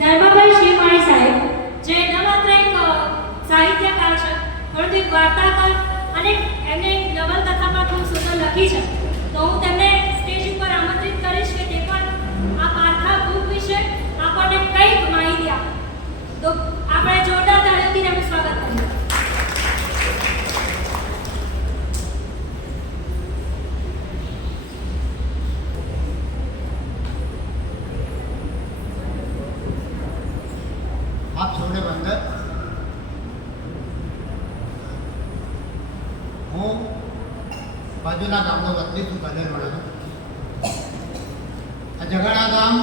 ધર્માભાઈ શ્રીમાળી સાહેબ, જે ન માત્ર એક સાહિત્યકાર છે પરંતુ એક વાર્તાકાર અને એમને એક નવલકથામાં ખૂબ સુંદર લખી છે. તો હું તેમને સ્ટેજ ઉપર આમંત્રિત કરીશ કે તે પણ આ પારખા બુક વિશે આપણને કંઈક માહિતી આપે. તો આપણે જોરદાર તાળીઓથી તેમનું સ્વાગત કરીએ. આપ સૌને વંદન. હું બાજુના ગામનો વતની છું, કલેરવાડાનો. આ જગાડા ગામ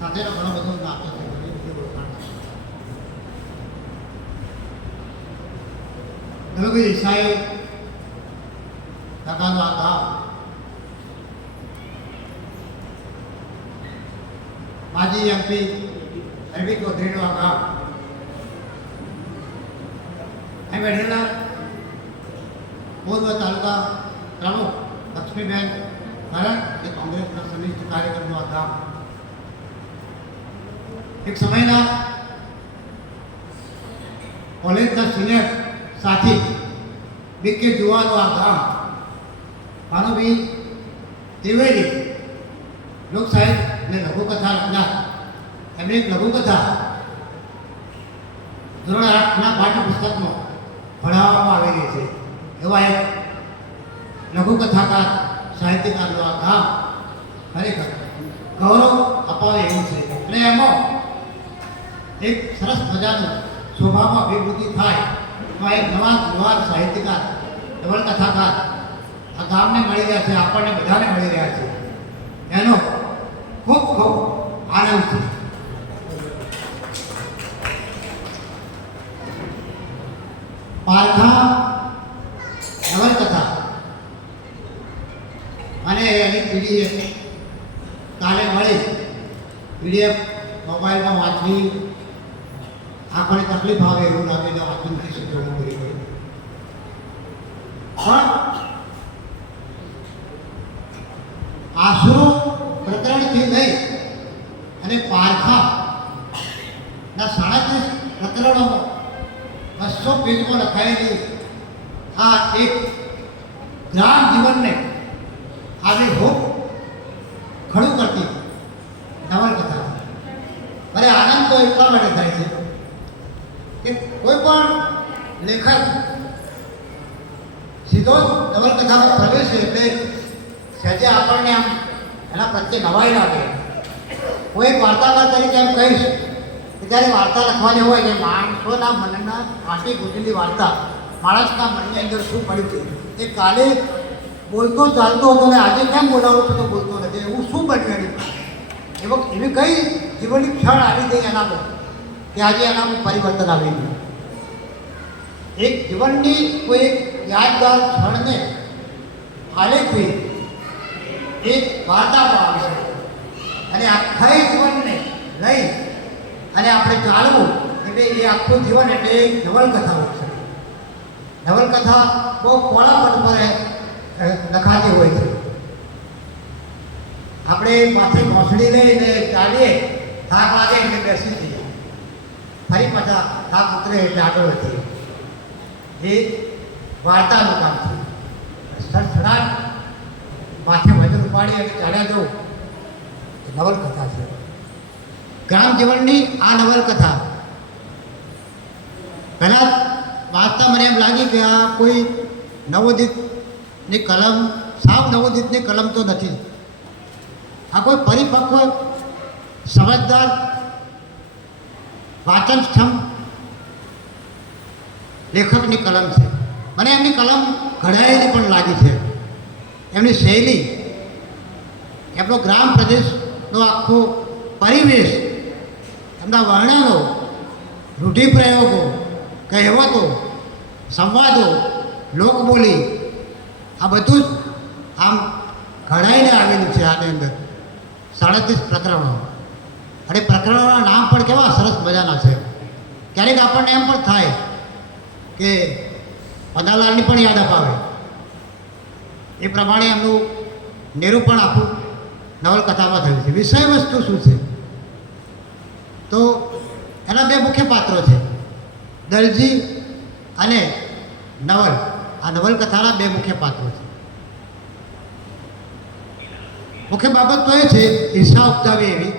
સાથેનો ઘણો બધો નાતો છે, ઘણી બધી ઓળખાણ છે. દલગી દેસાઈ કાકાનું આ ગામ માજી એમપી અરવિંદ ચૌધરીનું આ ગામ અહીં બેઠેલા પૂર્વ તાલુકા પ્રમુખ લક્ષ્મીબેન કરણ એ કોંગ્રેસના સમિષ્ટ કાર્યકરનું આ ગામ. એક સમયના કોલેજના સિનિયર સાથી બીકે જોવાનું આ ગામ. ભાનુભાઈ ત્રિવેદી લોકસાહિત્ય અને લઘુકથા લખનાર. એમની એક લઘુકથા ધોરણ 8ના પાઠ્યપુસ્તકમાં ભણાવવામાં આવેલી છે. એવા એક લઘુકથાકાર સાહિત્યકારનું આ ગામ ખરેખર ગૌરવ અપાવે એવું છે. અને એમાં એક સરસ મજાનું સ્વભાવમાં અભિવૃદ્ધિ થાય એમાં એક નવા યુવાન સાહિત્યકાર નવલકથાકાર આ ગામને મળી રહ્યા છે, આપણને બધાને મળી રહ્યા છે. એનો ખૂબ ખૂબ આનંદ છે. પારખા નવલકથા અને એની પીડીએફ કાલે મળી. પીડીએફ મોબાઈલમાં વાંચવી આંખોને તકલીફ આવે એવું લાગે તો વાંચી નથી શકતો હું કરી પણ આશરો પ્રકરણથી લઈ અને પારખાના 37 પ્રકરણોમાં 200 પેજમાં લખાયેલી આ એક ગ્રામ જીવનને આજે હોપ ખડું કરતી નવલકથા. અરે આનંદ તો એટલા માટે થાય છે કે કોઈ પણ લેખક સીધો નવલકથામાં પ્રવેશે એટલે સહેજે આપણને આમ એના પ્રત્યે નવાઈ લાગે. કોઈ વાર્તાકાર તરીકે એમ કહીશ કે જ્યારે વાર્તા લખવાની હોય કે માણસોના મનના ફાટી ગુજરેલી વાર્તા, માણસના મનની અંદર શું પડ્યું છે એ કાલે બોલતો ચાલતો હતો ને આજે કેમ બોલાવો છો તો બોલતો નથી, એવું શું બન્યું એવી કઈ જીવનની ક્ષણ આવી ગઈ એનામાં કે આજે એનામાં પરિવર્તન આવી ગયું. એક જીવનની કોઈ એક યાદગાર ક્ષણને આલેખવી એક વાર્તામાં આવી શકે અને આખા જીવનને લઈ અને આપણે ચાલવું એટલે એ આખું જીવન એટલે એક નવલકથા હોઈ શકે. નવલકથા બહુ પોળા પટ પર લખાતી હોય છે. આપણે માથે ઘોંસડી લઈને ચાલીએ, થાક લાગે એટલે બેસી જઈએ, ફરી પાછા થાક ઉતરે એટલે આગળ વધીએ. એ વાર્તાનું કામ છે. સડસડાટ માથે વજન ઉપાડી અને ચાલ્યા જવું એ નવલકથા છે. ગ્રામ જીવનની આ નવલકથા પહેલાં વાંચતા મને એમ લાગી કે આ કોઈ નવોદિતની કલમ, સાવ નવોદિતની કલમ તો નથી. આ કોઈ પરિપક્વ સમજદાર વાચનક્ષમ લેખકની કલમ છે. મને એમની કલમ ઘડાયેલી પણ લાગી છે. એમની શૈલી, એમનો ગ્રામ પ્રદેશનો આખો પરિવેશ, એમના વર્ણનો, રૂઢિપ્રયોગો, કહેવતો, સંવાદો, લોકબોલી, આ બધું જ આમ ઘડાઈને આવેલું છે આની અંદર. 37 પ્રકરણો અને પ્રકરણોના નામ પણ કેવા સરસ મજાના છે. ક્યારેક આપણને એમ પણ થાય કે પન્નાલાલની પણ યાદ અપાવે. એ પ્રમાણે એમનું નિરૂપણ આખું નવલકથામાં થયું છે. વિષય વસ્તુ શું છે તો એના બે મુખ્ય પાત્રો છે, દરજી અને નવલ. આ નવલકથાના બે મુખ્ય પાત્રો છે. મુખ્ય બાબત તો એ છે ઈર્ષા ઉપજાવી એવી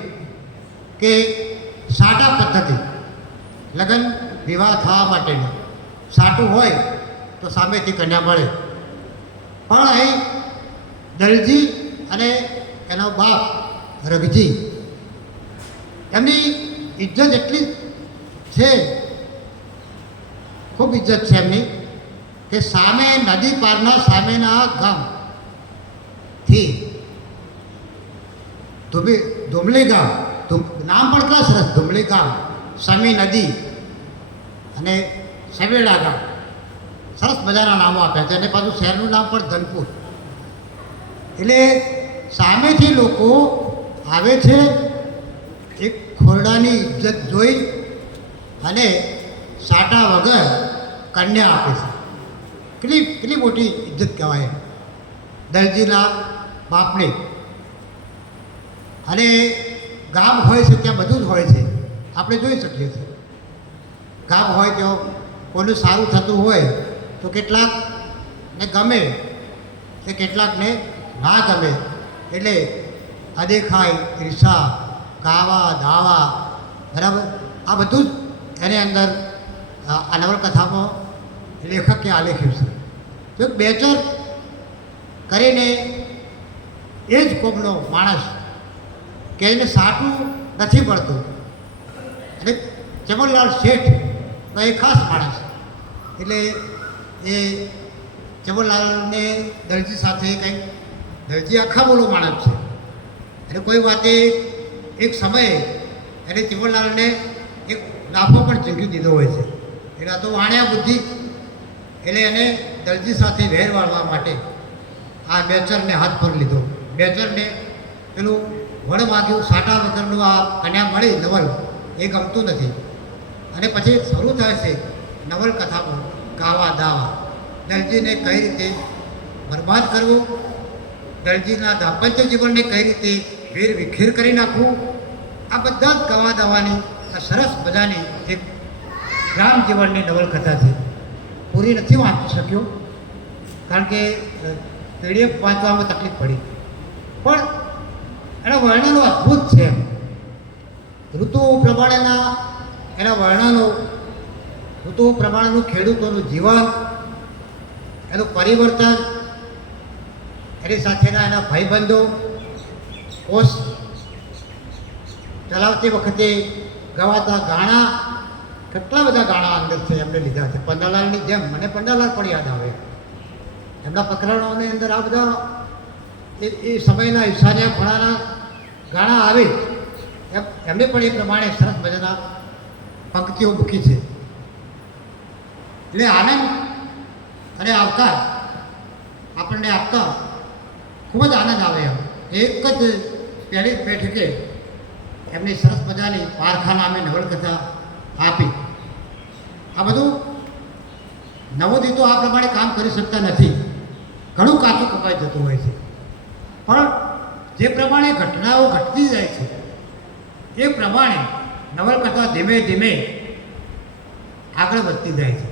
કે સાટા પદ્ધતિ લગ્ન વિવાહ થવા માટેનું સાટું હોય તો સામેથી કન્યા મળે. પણ અહીં દરજી અને એનો બાપ રઘજી એમની ઇજ્જત એટલી છે, ખૂબ ઇજ્જત છે એમની, કે સામે નદી પારના સામેના ગામથી ધુમલી ગામ, નામ પણ કેટલા સરસ, ધુમલી ગામ, સમી નદી અને સવેડા ગામ, સરસ મજાના નામો આપ્યા છે. અને પાછું શહેરનું નામ પણ ધનપુર. એટલે સામેથી લોકો આવે છે એક ખોરડાની ઇજ્જત જોઈ અને સાટા વગર કન્યા આપે છે. કેટલી કેટલી મોટી ઇજ્જત કહેવાય દરજીના બાપની. અને ગામ હોય છે ત્યાં બધું જ હોય છે, આપણે જોઈ શકીએ છીએ. ગામ હોય તો કોઈનું સારું થતું હોય તો કેટલાકને ગમે કે કેટલાકને ના ગમે. એટલે અદેખાઈ, ઈર્ષા, ગાવા દાવા, બરાબર, આ બધું જ એની અંદર આ નવલકથામાં લેખકે આલેખ્યું છે. તો એક બેચર કરીને એ જ કોમનો માણસ કે એને સાટું નથી પડતું, એટલે ચમનલાલ શેઠ તો એ ખાસ માણસ. એટલે એ ચમનલાલને દરજી સાથે કંઈક, દરજી આખા બોલો માણસ છે. એટલે કોઈ વાતે એક સમયે એને ચમનલાલને એક લાફો પણ ઝીંકી દીધો હોય છે. એટલે આ તો વાણ્યા બુદ્ધિ. એટલે એને દરજી સાથે વેર વાળવા માટે આ બેચરને હાથ પર લીધો. બેચરને પેલું વણ માગ્યું, સાટા વગરનું આ કન્યા મળી નવલ, એ ગમતું નથી. અને પછી શરૂ થાય છે નવલકથામાં ગાવા દાવા, દરજીને કઈ રીતે બરબાદ કરવું, દરજીના દાંપત્ય જીવનને કઈ રીતે વેર વિખેર કરી નાખવું. આ બધા જ ગાવા દાવાની આ સરસ મજાની એક ગ્રામ જીવનની નવલકથા છે. પૂરી નથી વાંચી શક્યો કારણ કે PDF વાંચવામાં તકલીફ પડી, પણ એના વર્ણનો અદ્ભુત છે. ઋતુઓ પ્રમાણેના એના વર્ણનો, ઋતુઓ પ્રમાણેનું ખેડૂતોનું જીવન, એનું પરિવર્તન, એની સાથેના એના ભાઈબંધો, પોસ્ટ ચલાવતી વખતે ગવાતા ગાણા, કેટલા બધા ગાણા અંદર છે એમને લીધા છે. પન્નાલાલની જેમ મને પન્નાલાલ પણ યાદ આવે. એમના પ્રકરણોની અંદર આ બધા એ સમયના ઈશાનિયા ખોણાના ગાણા આવે એમને પણ એ પ્રમાણે સરસ મજાના પંક્તિઓ મૂકી છે. એટલે આનંદ અને આવકાર આપણને આપતા ખૂબ જ આનંદ આવે. એમ એક જ પહેલી બેઠકે એમની સરસ મજાની પારખા નામે નવલકથા આપી. આ બધું નવોદિતો આ પ્રમાણે કામ કરી શકતા નથી, ઘણું કાચું કપાઈ જતું હોય છે. પણ જે પ્રમાણે ઘટનાઓ ઘટતી જાય છે એ પ્રમાણે નવલકથા ધીમે ધીમે આગળ વધતી જાય છે.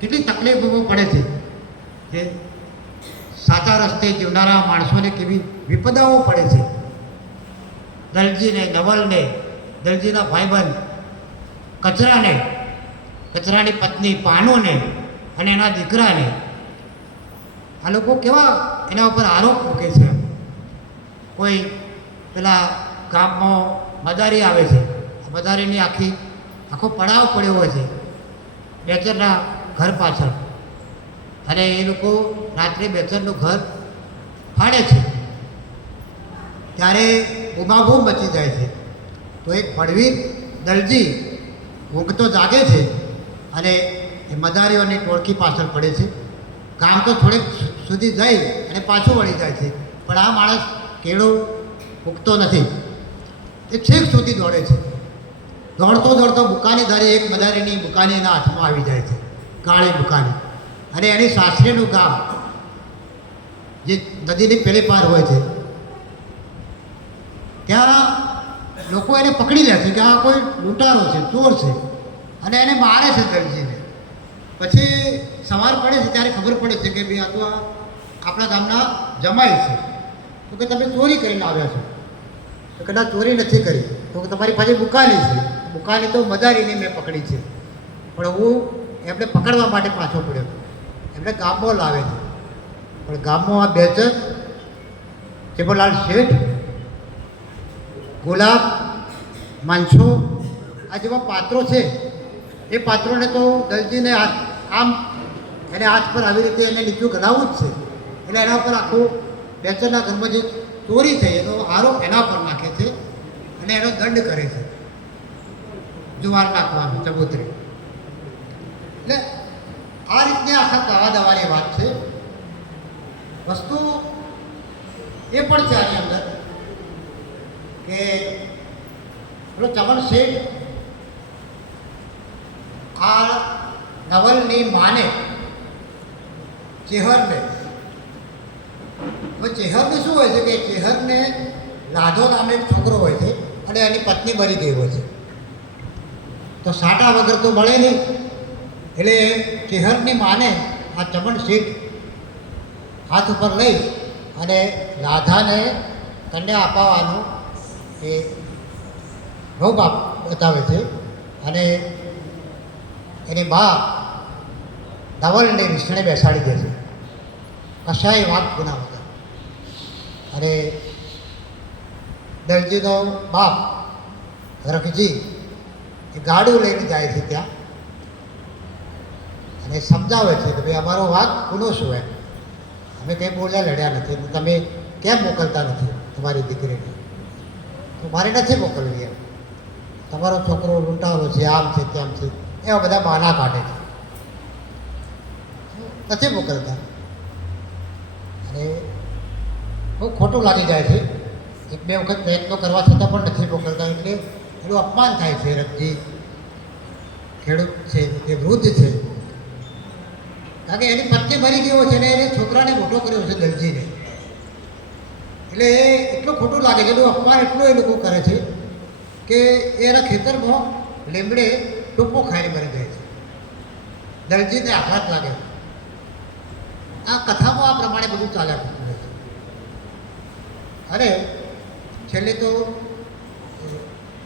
કેટલી તકલીફો પડે છે કે સાચા રસ્તે જીવનારા માણસોને કેવી વિપદાઓ પડે છે. દરજીને, નવલને, દરજીના ભાઈબંધ કચરાને, કચરાની પત્ની પાનોને અને એના દીકરાને આ લોકો કેવા એના ઉપર આરોપ મૂકે છે. કોઈ પેલા ગામમાં મદારી આવે છે, મદારીની આખો પડાવ પડ્યો હોય છે બેચરના ઘર પાછળ, અને એ લોકો રાત્રે બેચરનું ઘર ફાડે છે. ત્યારે બૂમાબૂમ મચી જાય છે. તો એક પડવીર દરજી ઊંઘતો જાગે છે અને એ મદારીઓની ટોળકી પાછળ પડે છે. ગામ તો થોડેક સુધી જઈ અને પાછું વળી જાય છે, પણ આ માણસ કેળો ઉગતો નથી. એ છેક સુધી દોડે છે. દોડતો દોડતો બુકાની ધારી એક મદારીની બુકાની એના હાથમાં આવી જાય છે, કાળી બુકાની. અને એની સાસરીનું ગામ જે નદીની પેલે પાર હોય છે, ત્યાં લોકો એને પકડી લે છે કે આ કોઈ લૂંટારો છે, ચોર છે, અને એને મારે છે દરજીને. પછી સવાર પડે છે ત્યારે ખબર પડે છે કે ભાઈ આ તો આપણા ગામના જમાઈ છે. તો કે તમે ચોરી કરીને આવ્યા છો? તો કદાચ ચોરી નથી કરી. તો કે તમારી પાસે બુકાની છે. બુકાની તો મદારીને મેં પકડી છે, પણ હું એમને પકડવા માટે પાછો પડ્યો. એમને ગામમાં લાવે છે, પણ ગામમાં આ બેચર, ચેબરલાલ શેઠ, ગુલાબ, માનસો, આ જેવા પાત્રો છે, એ પાત્રોને તો દલજીને આમ એને હાથ પર આવી રીતે એને નીચું ગણાવવું જ છે. એટલે એના પર આખું બેચરના ઘરમાં જે ચોરી થઈ એનો આરોપ એના પર નાખે છે અને એનો દંડ કરે છે, જુવાર નાખવાનો, ચબૂતરી. એટલે આ રીતની આખા કાવા દાવાની વાત છે. વસ્તુ એ પણ છે આની અંદર કે પેલો ચમન શેઠ આ નવલની માને ચેહરને, હવે ચેહરને શું હોય છે કે ચેહરને લાધો નામે એક છોકરો હોય છે અને એની પત્ની મરી ગઈ હોય છે. તો સાટા વગર તો મળે નહીં. એટલે ચેહરની માને આ ચમન શેઠ હાથ ઉપર લઈ અને રાધાને કન્યા અપાવવાનો એ રોગ બતાવે છે. અને એની બા નવલને વિષ્ણે બેસાડી દે છે, કશાય વાત ગુના વગર. અને દરજીનો બાપ રખજી એ ગાડું લઈને જાય છે ત્યાં અને સમજાવે છે કે ભાઈ અમારો વાંક ગુનો શું એમ, અમે કંઈ બોલ્યા લડ્યા નથી, તમે કેમ મોકલતા નથી તમારી દીકરીને? તો મારે નથી મોકલવી એમ, તમારો છોકરો લૂંટારો છે, આમ છે, તેમ છે, એવા બધા બહાના કાઢે છે, નથી મોકલતા. અને બહુ ખોટું લાગી જાય છે. એક બે વખત પ્રયત્નો કરવા છતાં પણ નથી મોકલતા. એટલે એનું અપમાન થાય છે. રખજી ખેડૂત છે, તે વૃદ્ધ છે, કારણ કે એની પત્ની મરી ગયો છે અને એને છોકરાને મોટો કર્યો છે દલજીને. એટલે એ એટલું ખોટું લાગે છે, એનું અપમાન એટલું એ લોકો કરે છે કે એના ખેતરમાં લીમડે ટૂંકો ખાઈને મરી જાય છે. દલજીને આઘાત લાગે. આ કથામાં આ પ્રમાણે બધું ચાલ્યા કરતું હોય છે. અને છેલ્લે તો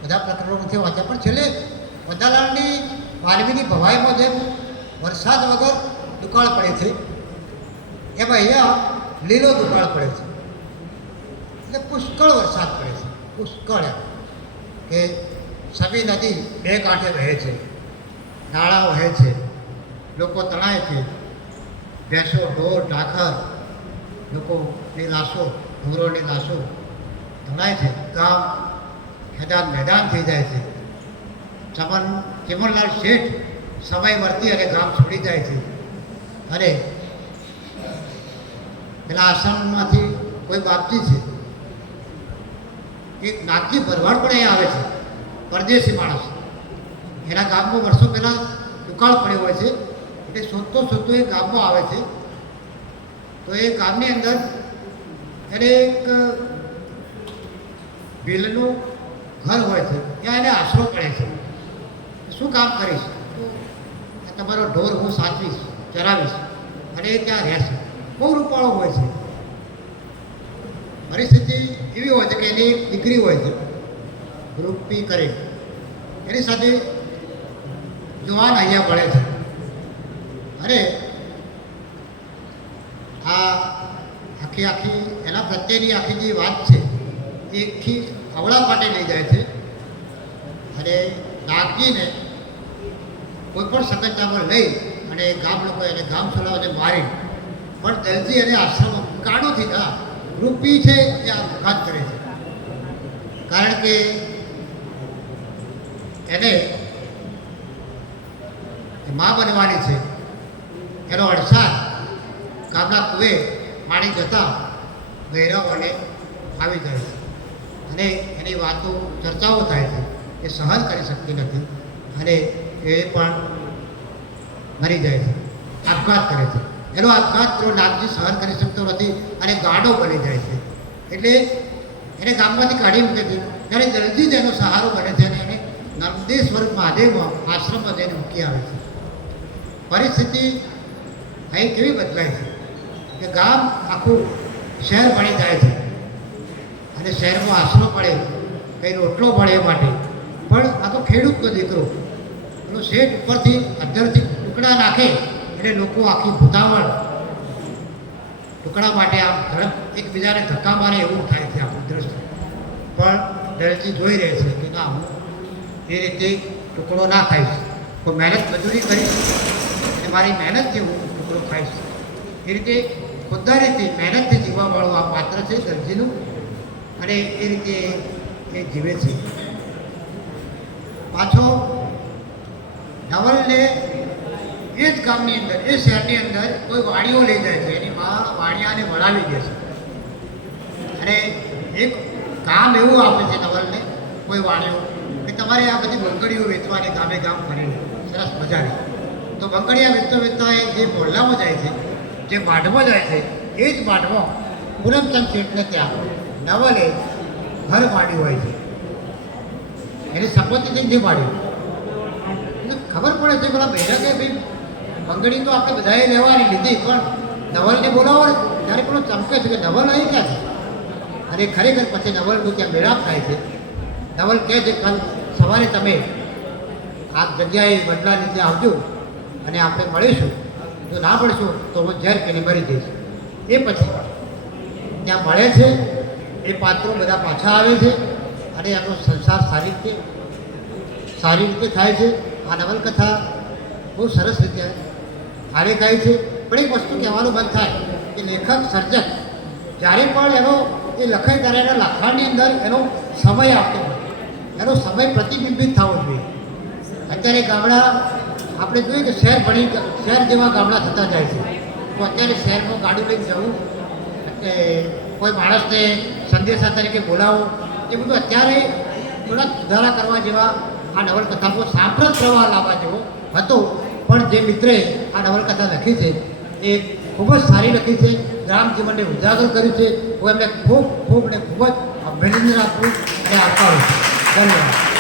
બધા પ્રકરણો નથી વાંચ્યા, પણ છેલ્લે વદાલાલની વાલ્મીની ભવાઈમાં જેમ વરસાદ વગર દુકાળ પડે છે, એમાં અહીંયા લીલો દુકાળ પડે છે. એટલે પુષ્કળ વરસાદ પડે છે, પુષ્કળ. એમ કે સમી નદી બે કાંઠે વહે છે, નાળા વહે છે, લોકો તણાય છે, ભેંસો, ઢોર, ઢાખર, લોકોની લાશો, ઢોરોની લાશો તણાય છે. ગામ મેદાન મેદાન થઈ જાય છે. ચેમરલાલ શેઠ સમય વર્તી અને ગામ છોડી જાય છે. અને પેલા આશ્રમમાંથી કોઈ બાપજી છે, એક નાગજી ભરવાડ પણ અહીંયા આવે છે, પરદેશી માણસ. એના ગામમાં વર્ષો પહેલાં દુકાળ પડ્યો હોય છે, એટલે શોધતો એ ગામમાં આવે છે. તો એ ગામની અંદર એને એક ભીલનું ઘર હોય છે, ત્યાં એને આશરો પડે છે. શું કામ કરીશ? તો તમારો ઢોર હું સાચવીશ, ચરાવીશ, અને એ ત્યાં રહેશે. બહુ રૂપાળો હોય છે. પરિસ્થિતિ એવી હોય છે કે એની દીકરી હોય છે રૂપી કરે, એની સાથે જવાન અહીંયા પડે છે. અને આ આખી એના પ્રત્યેની આખી જે વાત છે એ આખી અવળા માટે લઈ જાય છે. અને નાગજીને કોઈ પણ સકંજામાં લઈ અને ગામ લોકો એને ગામ છોડાવીને મારી, પણ દલજી એને આશ્રમ કાઢોથી ના રૂપી છે એ આપઘાત કરે છે. કારણ કે એને મા બનવાની છે. એનો અડસાદ ગામના કુએ પાણી જતા બહેરાઓને આવી જાય છે અને એની વાતો ચર્ચાઓ થાય છે. એ સહન કરી શકતી નથી અને એ પણ મરી જાય છે, આપઘાત કરે છે. એનો આપઘાત પેલો નાગજી સહન કરી શકતો નથી અને ગાડો બની જાય છે. એટલે એને ગામમાંથી કાઢી મૂકે છે. ત્યારે દલજી જ એનો સહારો બને છે અને એને નર્મદેશ્વર મહાદેવમાં આશ્રમમાં જઈને મૂકી આવે છે. પરિસ્થિતિ અહીં કેવી બદલાય છે કે ગામ આખું શહેર બની જાય છે અને શહેરમાં આશરો પડે કંઈ રોટલો પડે એ માટે. પણ આ તો ખેડૂતનો દીકરો પેલો શેઠ ઉપરથી અંદરથી ટુકડા નાખે એટલે લોકો આખી ભૂતાવળ ટુકડા માટે આમ ઝડપ એકબીજાને ધક્કા મારે એવું થાય છે આપણું દ્રષ્ટિ. પણ દરજી જોઈ રહે છે કે ના, હું એ રીતે ટુકડો ના ખાઈશ, કોઈ મહેનત મજૂરી કરીશ અને મારી મહેનતથી હું ટુકડો ખાઈશ. એ રીતે ખુદદારીથી મહેનતથી જીવવાવાળું આ પાત્ર છે દરજીનું અને એ રીતે એ જીવે છે. પાછો નવલને એ જ ગામની અંદર, એ શહેરની અંદર કોઈ વાડીઓ લઈ જાય છે. એની મા વાણિયાને વળાવી દે છે અને એક કામ એવું આપે છે નવલને કોઈ વાણીઓ કે તમારે આ બધી બંગડીઓ વેચવાની ગામે ગામ ફરીને સરસ મજાની. તો બંગડીયા વેચતા વેચતા એ જે મોહલ્લામાં જાય છે, જે બાઢમાં જાય છે, એ જ બાઢમાં પૂનમચંદ શેઠને ત્યાં નવલે ઘર માંડ્યું હોય છે. એની સંપત્તિથી જે માંડ્યું એટલે ખબર પડે છે પેલા બહેરા કે ભાઈ બંગડી તો આપણે બધાએ લેવાની લીધી, પણ નવલને બોલાવો ત્યારે પેલો ચમકે છે કે નવલ અહીં ક્યાં છે. અને ખરેખર પછી નવલનું ત્યાં મેળાપ થાય છે. નવલ કહે છે કાલ સવારે તમે આ જગ્યાએ બદલા નીચે આવજો અને આપણે મળીશું, જો ના મળશું તો હું ઝેર પીને મરી જઈશ. એ પછી ત્યાં મળે છે, એ પાત્રો બધા પાછા આવે છે અને એનો સંસાર સારી રીતે થાય છે. આ નવલકથા બહુ સરસ રીતે હારે ગાય છે. પણ એક વસ્તુ કહેવાનું બંધ થાય કે લેખક સર્જક જ્યારે પણ એનો એ લખાય ત્યારે એના લખાણની અંદર એનો સમય આપતો હોય, એનો સમય પ્રતિબિંબિત થવો જોઈએ. અત્યારે ગામડા આપણે જોઈએ કે શહેર જેવા ગામડા થતા જાય છે. તો અત્યારે શહેરમાં ગાડી લઈને જવું, કોઈ માણસને સંદેશા તરીકે બોલાવો, એ બધું અત્યારે થોડા સુધારા કરવા જેવા આ નવલકથામાં સાંપ્રત પ્રવાહ લાવવા જેવો હતો. પણ જે મિત્રે આ નવલકથા લખી છે એ ખૂબ જ સારી લખી છે, ગ્રામ જીવનને ઉજાગર કર્યું છે. હું એમને ખૂબ ને ખૂબ જ અભિનંદન આપું અને આવકારું છું. ધન્યવાદ.